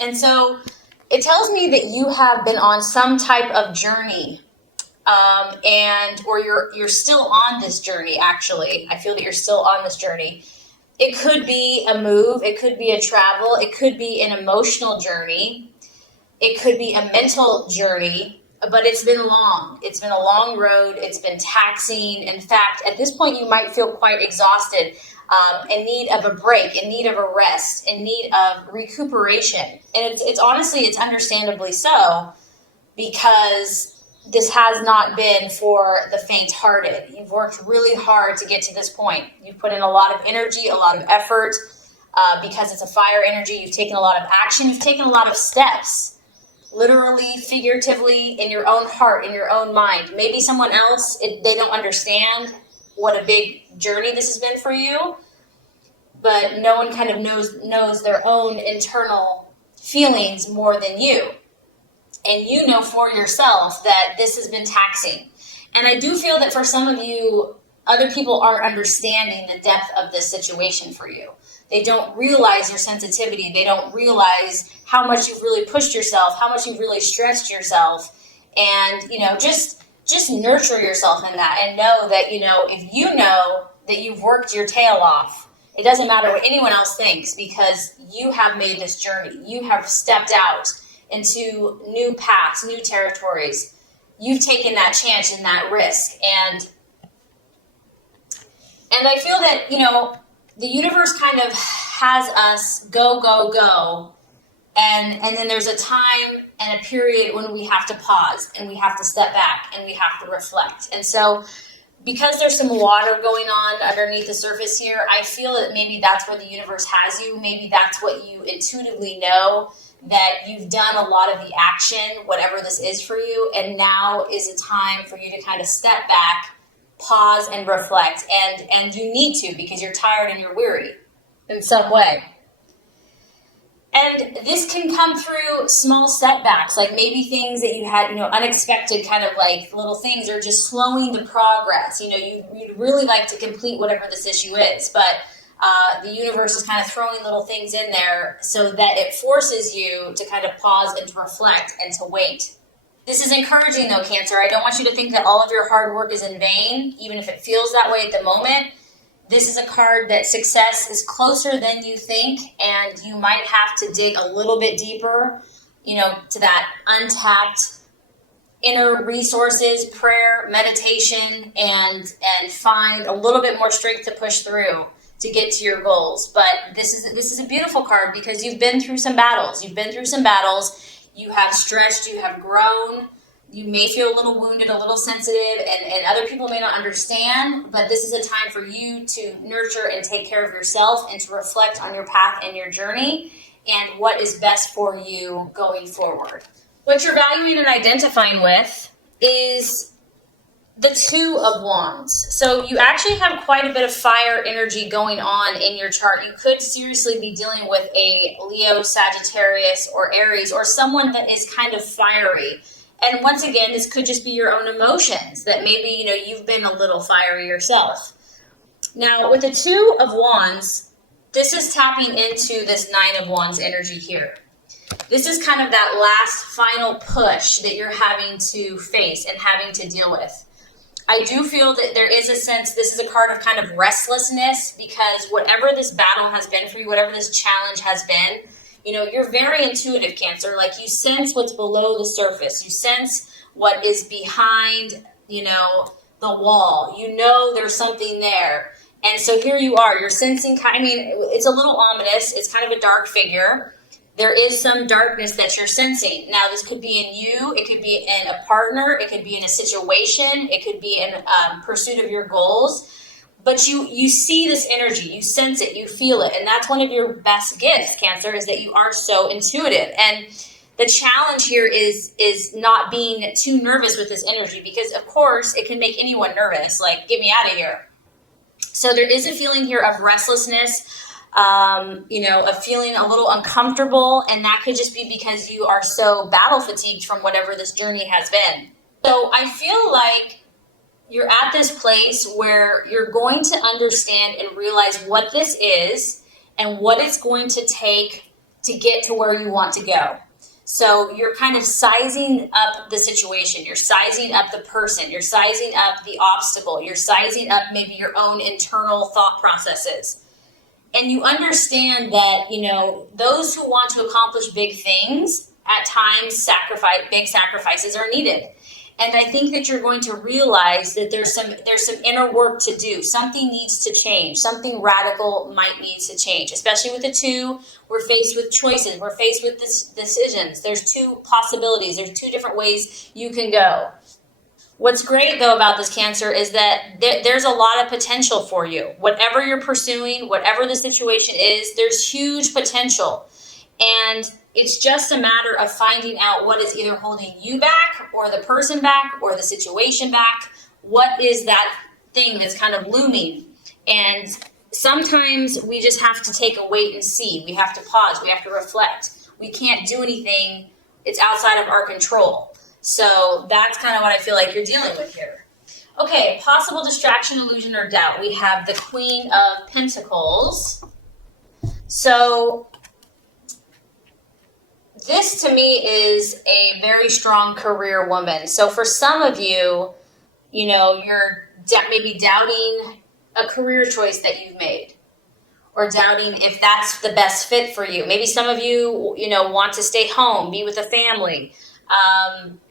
And so it tells me that you have been on some type of journey, or you're still on this journey. Actually, I feel that you're still on this journey. It could be a move, it could be a travel, it could be an emotional journey, it could be a mental journey, but it's been long. It's been a long road. It's been taxing. In fact, at this point, you might feel quite exhausted, in need of a break, in need of a rest, in need of recuperation. And it's honestly, it's understandably so, because this has not been for the faint-hearted. You've worked really hard to get to this point. You've put in a lot of energy, a lot of effort, because it's a fire energy. You've taken a lot of action. You've taken a lot of steps, literally, figuratively, in your own heart, in your own mind. Maybe someone else, they don't understand what a big journey this has been for you, but no one kind of knows their own internal feelings more than you. And you know for yourself that this has been taxing. And I do feel that for some of you, other people aren't understanding the depth of this situation for you. They don't realize your sensitivity. They don't realize how much you've really pushed yourself, how much you've really stretched yourself. And, just nurture yourself in that and know that, if you know that you've worked your tail off, it doesn't matter what anyone else thinks, because you have made this journey. You have stepped out into new paths, new territories. You've taken that chance and that risk. And I feel that, the universe kind of has us go, go, go. And then there's a time and a period when we have to pause and we have to step back and we have to reflect. And so because there's some water going on underneath the surface here, I feel that maybe that's where the universe has you. Maybe that's what you intuitively know, that you've done a lot of the action, whatever this is for you. And now is a time for you to kind of step back, pause and reflect. And you need to, because you're tired and you're weary in some way. And this can come through small setbacks, like maybe things that you had, unexpected kind of like little things, or just slowing the progress. You'd really like to complete whatever this issue is, but the universe is kind of throwing little things in there so that it forces you to kind of pause and to reflect and to wait. This is encouraging though, Cancer. I don't want you to think that all of your hard work is in vain, even if it feels that way at the moment. This is a card that success is closer than you think, and you might have to dig a little bit deeper, to that untapped inner resources, prayer, meditation, and find a little bit more strength to push through to get to your goals. But this is a beautiful card because you've been through some battles. You have stretched, you have grown. You may feel a little wounded, a little sensitive, and other people may not understand, but this is a time for you to nurture and take care of yourself and to reflect on your path and your journey and what is best for you going forward. What you're valuing and identifying with is the Two of Wands. So you actually have quite a bit of fire energy going on in your chart. You could seriously be dealing with a Leo, Sagittarius, or Aries, or someone that is kind of fiery. And once again, this could just be your own emotions, that maybe, you've been a little fiery yourself. Now, with the Two of Wands, this is tapping into this Nine of Wands energy here. This is kind of that last final push that you're having to face and having to deal with. I do feel that there is a sense, this is a card of kind of restlessness, because whatever this battle has been for you, whatever this challenge has been, you're very intuitive, Cancer. Like, you sense what's below the surface. You sense what is behind, the wall. There's something there. And so here you are. You're sensing, it's a little ominous. It's kind of a dark figure. There is some darkness that you're sensing. Now, this could be in you. It could be in a partner. It could be in a situation. It could be in pursuit of your goals. But you see this energy, you sense it, you feel it. And that's one of your best gifts, Cancer, is that you are so intuitive. And the challenge here is not being too nervous with this energy, because, of course, it can make anyone nervous. Like, get me out of here. So there is a feeling here of restlessness, of feeling a little uncomfortable. And that could just be because you are so battle fatigued from whatever this journey has been. So I feel like you're at this place where you're going to understand and realize what this is and what it's going to take to get to where you want to go. So you're kind of sizing up the situation. You're sizing up the person. You're sizing up the obstacle. You're sizing up maybe your own internal thought processes. And you understand that, you know, those who want to accomplish big things, at times big sacrifices are needed. And I think that you're going to realize that there's some inner work to do. Something needs to change. Something radical might need to change. Especially with the 2, we're faced with choices. We're faced with decisions. There's 2 possibilities. There's 2 different ways you can go. What's great, though, about this Cancer is that there's a lot of potential for you. Whatever you're pursuing, whatever the situation is, there's huge potential. And it's just a matter of finding out what is either holding you back or the person back or the situation back. What is that thing that's kind of looming? And sometimes we just have to take a wait and see. We have to pause. We have to reflect. We can't do anything. It's outside of our control. So that's kind of what I feel like you're dealing with here. Okay, possible distraction, illusion, or doubt. We have the Queen of Pentacles. So this to me is a very strong career woman. So for some of you, you know, you're maybe doubting a career choice that you've made, or doubting if that's the best fit for you. Maybe some of you, you know, want to stay home, be with a family.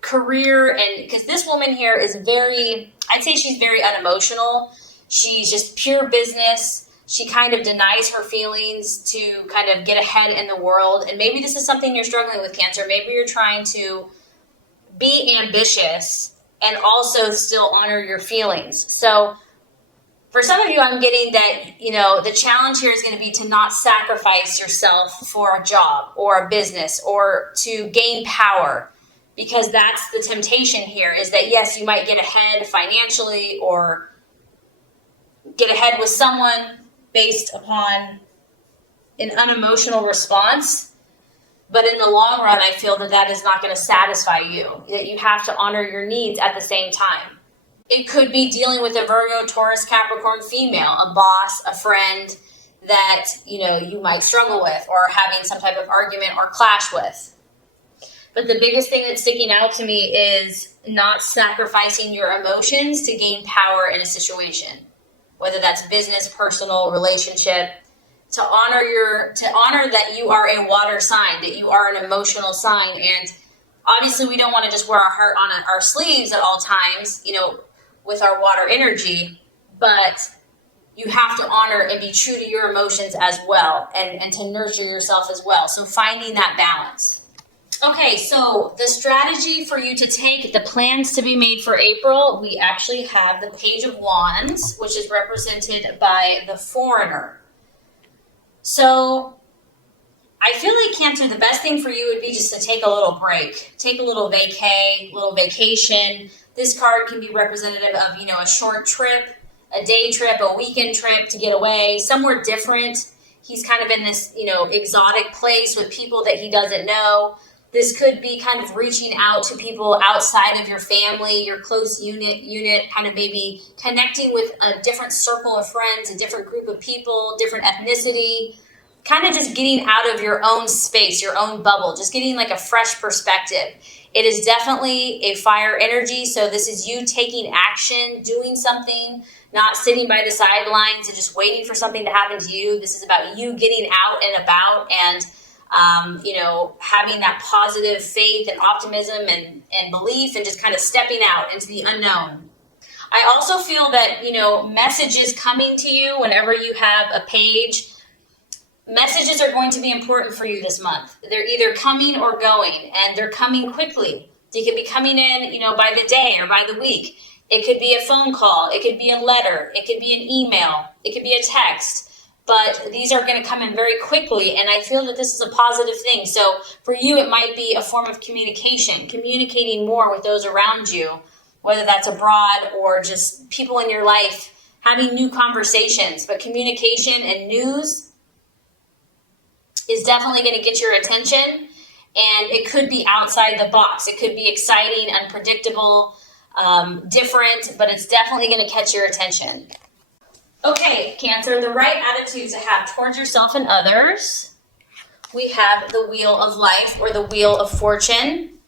Career, and because this woman here is I'd say she's very unemotional. She's just pure business. She kind of denies her feelings to kind of get ahead in the world. And maybe this is something you're struggling with, Cancer. Maybe you're trying to be ambitious and also still honor your feelings. So for some of you, I'm getting that, you know, the challenge here is going to be to not sacrifice yourself for a job or a business or to gain power. Because that's the temptation here, is that, yes, you might get ahead financially or get ahead with someone based upon an unemotional response. But in the long run, I feel that that is not going to satisfy you, that you have to honor your needs at the same time. It could be dealing with a Virgo, Taurus, Capricorn female, a boss, a friend that, you know, you might struggle with or having some type of argument or clash with. But the biggest thing that's sticking out to me is not sacrificing your emotions to gain power in a situation, whether that's business, personal, relationship, to honor that you are a water sign, that you are an emotional sign. And obviously we don't want to just wear our heart on our sleeves at all times, you know, with our water energy, but you have to honor and be true to your emotions as well, and to nurture yourself as well. So finding that balance. Okay, so the strategy for you to take, the plans to be made for April, we actually have the Page of Wands, which is represented by the Foreigner. So I feel like, Cancer, the best thing for you would be just to take a little break, take a little vacation. This card can be representative of, you know, a short trip, a day trip, a weekend trip to get away, somewhere different. He's kind of in this, you know, exotic place with people that he doesn't know. This could be kind of reaching out to people outside of your family, your close unit, kind of maybe connecting with a different circle of friends, a different group of people, different ethnicity, kind of just getting out of your own space, your own bubble, just getting like a fresh perspective. It is definitely a fire energy. So this is you taking action, doing something, not sitting by the sidelines and just waiting for something to happen to you. This is about you getting out and about and you know, having that positive faith and optimism and belief and just kind of stepping out into the unknown. I also feel that, you know, messages coming to you whenever you have a page, messages are going to be important for you this month. They're either coming or going, and they're coming quickly. They could be coming in, you know, by the day or by the week. It could be a phone call. It could be a letter. It could be an email. It could be a text. But these are going to come in very quickly, and I feel that this is a positive thing. So for you, it might be a form of communication, communicating more with those around you, whether that's abroad or just people in your life, having new conversations. But communication and news is definitely going to get your attention, and it could be outside the box. It could be exciting, unpredictable, different, but it's definitely going to catch your attention. Okay, Cancer, the right attitude to have towards yourself and others. we have the Wheel of Life or the Wheel of Fortune.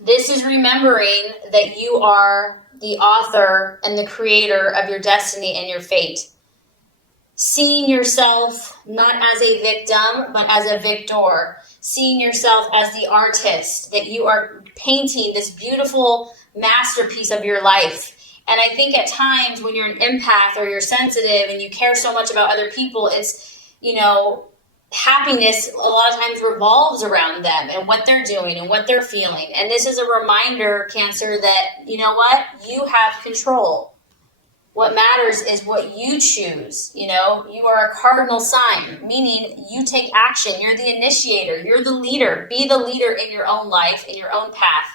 This is remembering that you are the author and the creator of your destiny and your fate. Seeing yourself not as a victim, but as a victor. Seeing yourself as the artist, that you are painting this beautiful masterpiece of your life. And I think at times when you're an empath or you're sensitive and you care so much about other people, it's, happiness a lot of times revolves around them and what they're doing and what they're feeling. And this is a reminder, Cancer, that you know what? You have control. What matters is what you choose. You are a cardinal sign, meaning you take action. You're the initiator. You're the leader. Be the leader in your own life, in your own path.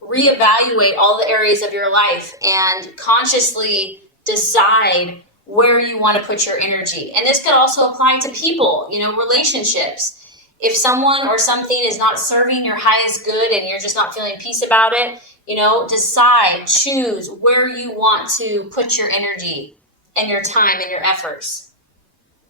Reevaluate all the areas of your life and consciously decide where you want to put your energy. And this could also apply to people, relationships. If someone or something is not serving your highest good and you're just not feeling peace about it, decide, choose where you want to put your energy and your time and your efforts.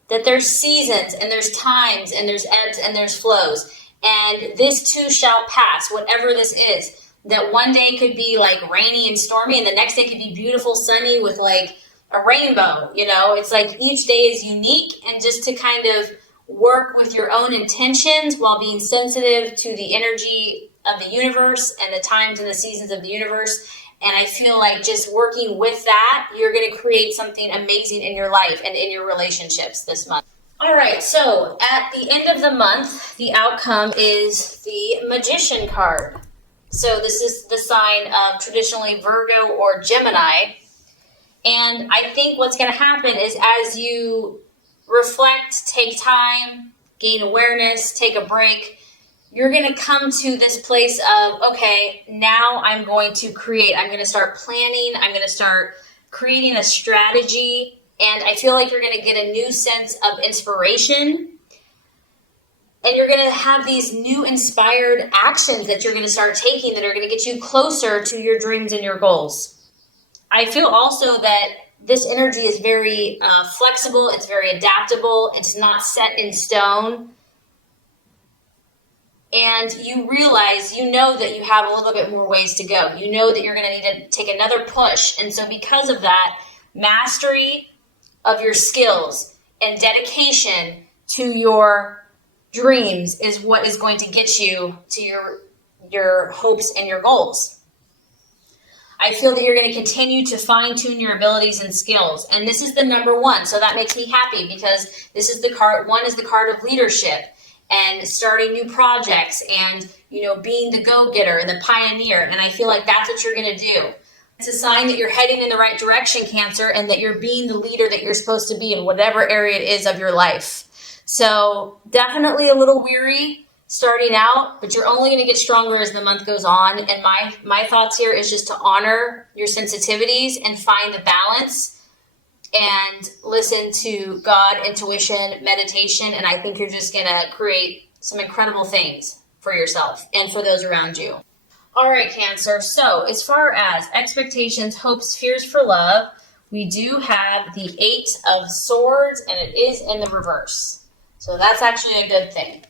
That there's seasons and there's times and there's ebbs and there's flows. And this too shall pass, whatever this is. That one day could be like rainy and stormy and the next day could be beautiful, sunny with like a rainbow. It's like each day is unique, and just to kind of work with your own intentions while being sensitive to the energy of the universe and the times and the seasons of the universe. And I feel like just working with that, you're going to create something amazing in your life and in your relationships this month. All right, so at the end of the month, the outcome is the Magician card. So this is the sign of traditionally Virgo or Gemini. And I think what's going to happen is as you reflect, take time, gain awareness, take a break, you're going to come to this place of, okay, now I'm going to create. I'm going to start planning. I'm going to start creating a strategy. And I feel like you're going to get a new sense of inspiration. And you're going to have these new inspired actions that you're going to start taking that are going to get you closer to your dreams and your goals. I feel also that this energy is very flexible. It's very adaptable. It's not set in stone. And you realize, that you have a little bit more ways to go. You know that you're going to need to take another push. And so because of that, mastery of your skills and dedication to your dreams is what is going to get you to your hopes and your goals. I feel that you're going to continue to fine-tune your abilities and skills. And this is the number one. So that makes me happy because this is the card. One is the card of leadership and starting new projects and, being the go-getter and the pioneer. And I feel like that's what you're going to do. It's a sign that you're heading in the right direction, Cancer, and that you're being the leader that you're supposed to be in whatever area it is of your life. So definitely a little weary starting out, but you're only going to get stronger as the month goes on. And my thoughts here is just to honor your sensitivities and find the balance and listen to God, intuition, meditation. And I think you're just going to create some incredible things for yourself and for those around you. All right, Cancer. So as far as expectations, hopes, fears for love, we do have the 8 of Swords, and it is in the reverse. So that's actually a good thing.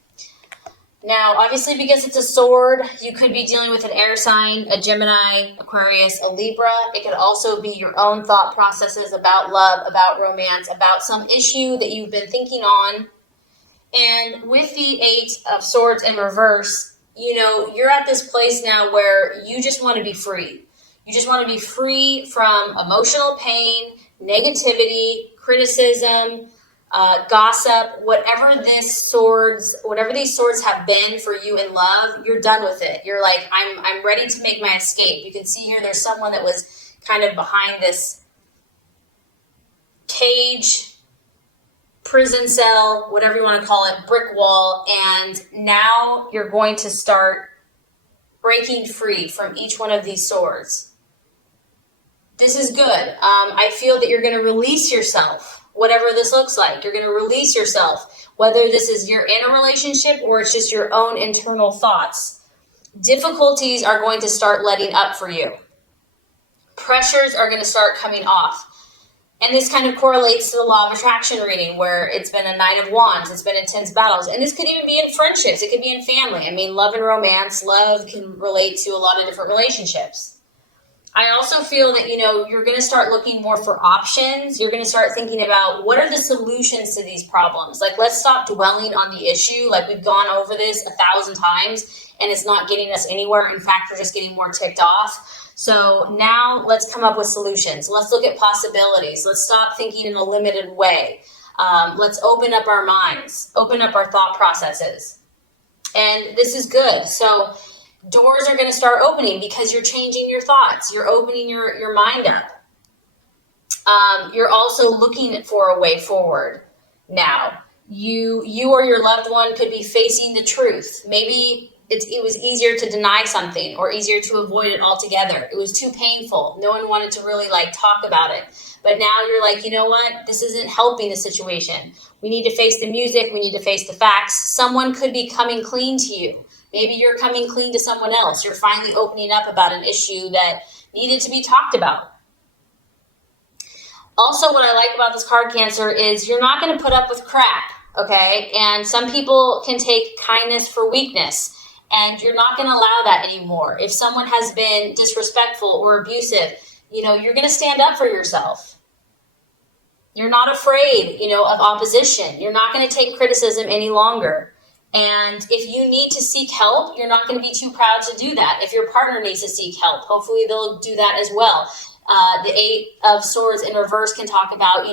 Now, obviously, because it's a sword, you could be dealing with an air sign, a Gemini, Aquarius, a Libra. It could also be your own thought processes about love, about romance, about some issue that you've been thinking on. And with the 8 of Swords in reverse, you're at this place now where you just want to be free. You just want to be free from emotional pain, negativity, criticism, gossip, whatever these swords have been for you in love, you're done with it. You're like, I'm ready to make my escape. You can see here there's someone that was kind of behind this cage, prison cell, whatever you want to call it, brick wall, and now you're going to start breaking free from each one of these swords. This is good. I feel that you're going to release yourself, whatever this looks like. You're going to release yourself, whether this is you're in a relationship or it's just your own internal thoughts. Difficulties are going to start letting up for you. Pressures are going to start coming off. And this kind of correlates to the law of attraction reading, where it's been a Nine of Wands, it's been intense battles. And this could even be in friendships, it could be in family. I mean, love and romance, love can relate to a lot of different relationships. I also feel that, you're going to start looking more for options. You're going to start thinking about what are the solutions to these problems. Like, let's stop dwelling on the issue. Like, we've gone over this 1,000 times and it's not getting us anywhere. In fact, we're just getting more ticked off. So now let's come up with solutions. Let's look at possibilities. Let's stop thinking in a limited way. Let's open up our minds, open up our thought processes. And this is good. So doors are going to start opening because you're changing your thoughts. You're opening your mind up. You're also looking for a way forward now. You or your loved one could be facing the truth. Maybe it was easier to deny something or easier to avoid it altogether. It was too painful. No one wanted to really talk about it. But now you're like, you know what? This isn't helping the situation. We need to face the music. We need to face the facts. Someone could be coming clean to you. Maybe you're coming clean to someone else. You're finally opening up about an issue that needed to be talked about. Also, what I like about this card, Cancer, is you're not going to put up with crap, okay? And some people can take kindness for weakness, and you're not going to allow that anymore. If someone has been disrespectful or abusive, you're going to stand up for yourself. You're not afraid, of opposition. You're not going to take criticism any longer. And if you need to seek help, you're not going to be too proud to do that. If your partner needs to seek help, hopefully they'll do that as well. The Eight of Swords in reverse can talk about,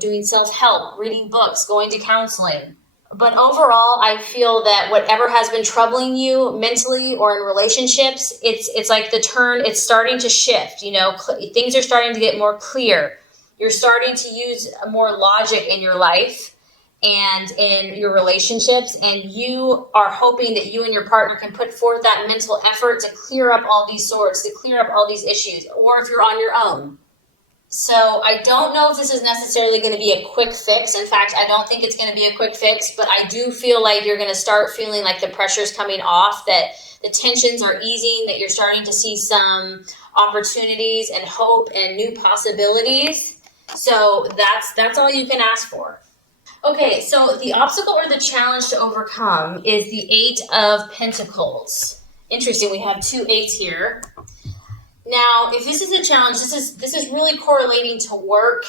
doing self-help, reading books, going to counseling. But overall, I feel that whatever has been troubling you mentally or in relationships, it's like the turn, it's starting to shift, things are starting to get more clear. You're starting to use more logic in your life and in your relationships, and you are hoping that you and your partner can put forth that mental effort to clear up all these swords, to clear up all these issues, or if you're on your own. So I don't know if this is necessarily going to be a quick fix. In fact, I don't think it's going to be a quick fix, but I do feel like you're going to start feeling like the pressure's coming off, that the tensions are easing, that you're starting to see some opportunities and hope and new possibilities. So that's all you can ask for. Okay, so the obstacle or the challenge to overcome is the Eight of Pentacles. Interesting, we have two eights here. Now, if this is a challenge, this is really correlating to work,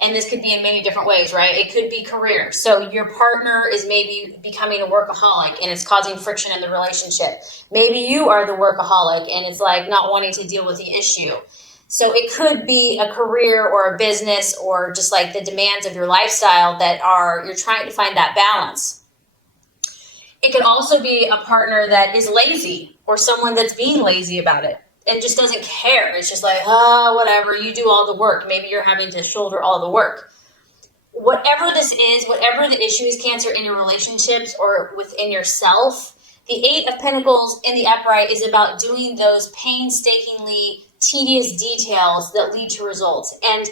and this could be in many different ways, right? It could be career. So your partner is maybe becoming a workaholic, and it's causing friction in the relationship. Maybe you are the workaholic, and it's like not wanting to deal with the issue. So it could be a career or a business or just like the demands of your lifestyle you're trying to find that balance. It could also be a partner that is lazy or someone that's being lazy about it and just doesn't care. It's just like, whatever, you do all the work. Maybe you're having to shoulder all the work. Whatever this is, whatever the issue is, Cancer, in your relationships or within yourself, the Eight of Pentacles in the upright is about doing those painstakingly tedious details that lead to results. And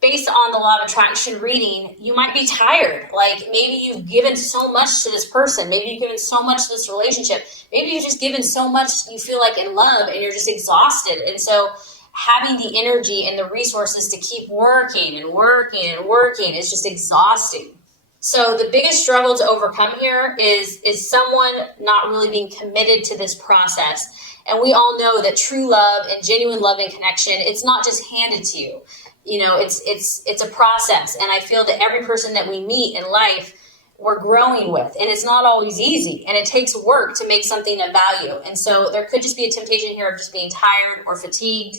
based on the law of attraction reading, you might be tired. Like maybe you've given so much to this person. Maybe you've given so much to this relationship. Maybe you've just given so much you feel like in love and you're just exhausted. And so having the energy and the resources to keep working and working and working is just exhausting. So the biggest struggle to overcome here is someone not really being committed to this process. And we all know that true love and genuine love and connection, it's not just handed to you. It's a process. And I feel that every person that we meet in life, we're growing with. And it's not always easy. And it takes work to make something of value. And so there could just be a temptation here of just being tired or fatigued,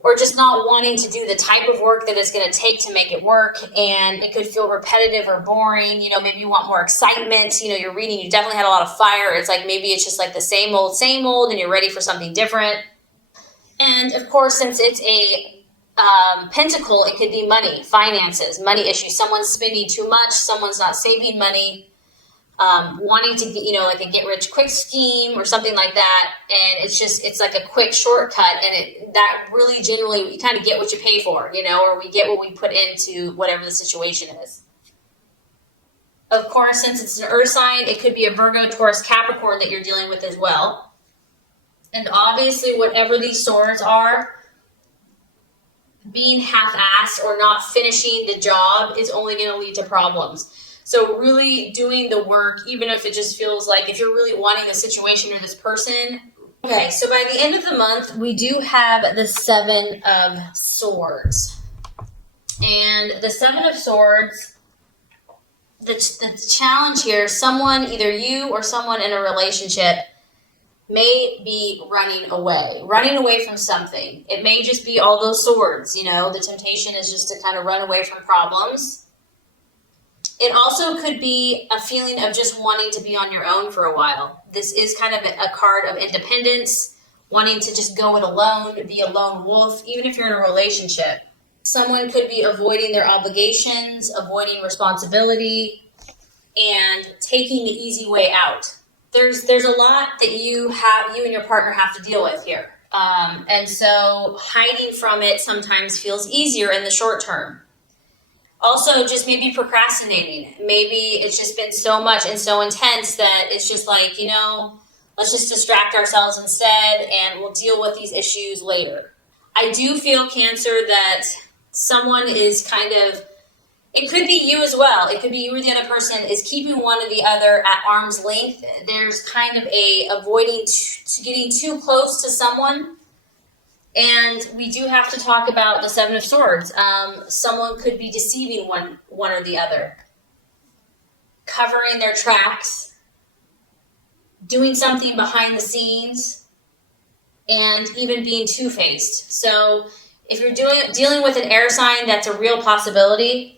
or just not wanting to do the type of work that it's going to take to make it work. And it could feel repetitive or boring. Maybe you want more excitement. You're reading, you definitely had a lot of fire. It's like maybe it's just like the same old, and you're ready for something different. And of course, since it's a pentacle, it could be money, finances, money issues. Someone's spending too much. Someone's not saving money. Wanting to get, like a get-rich-quick scheme or something like that, and it's like a quick shortcut, and that really generally, you kind of get what you pay for, or we get what we put into whatever the situation is. Of course, since it's an earth sign, it could be a Virgo, Taurus, Capricorn that you're dealing with as well. And obviously, whatever these swords are, being half-assed or not finishing the job is only going to lead to problems. So really doing the work, even if it just feels like if you're really wanting the situation or this person. Okay, so by the end of the month, we do have the Seven of Swords. And the Seven of Swords, the challenge here, someone, either you or someone in a relationship, may be running away from something. It may just be all those swords, the temptation is just to kind of run away from problems. It also could be a feeling of just wanting to be on your own for a while. This is kind of a card of independence, wanting to just go it alone, be a lone wolf, even if you're in a relationship. Someone could be avoiding their obligations, avoiding responsibility, and taking the easy way out. There's a lot that you and your partner have to deal with here. And so hiding from it sometimes feels easier in the short term. Also, just maybe procrastinating. Maybe it's just been so much and so intense that it's just like, let's just distract ourselves instead and we'll deal with these issues later. I do feel, Cancer, that someone is kind of, it could be you as well. It could be you or the other person is keeping one or the other at arm's length. There's kind of a avoiding getting too close to someone. And we do have to talk about the Seven of Swords. Someone could be deceiving one or the other, covering their tracks, doing something behind the scenes, and even being two-faced. So if you're dealing with an air sign, that's a real possibility.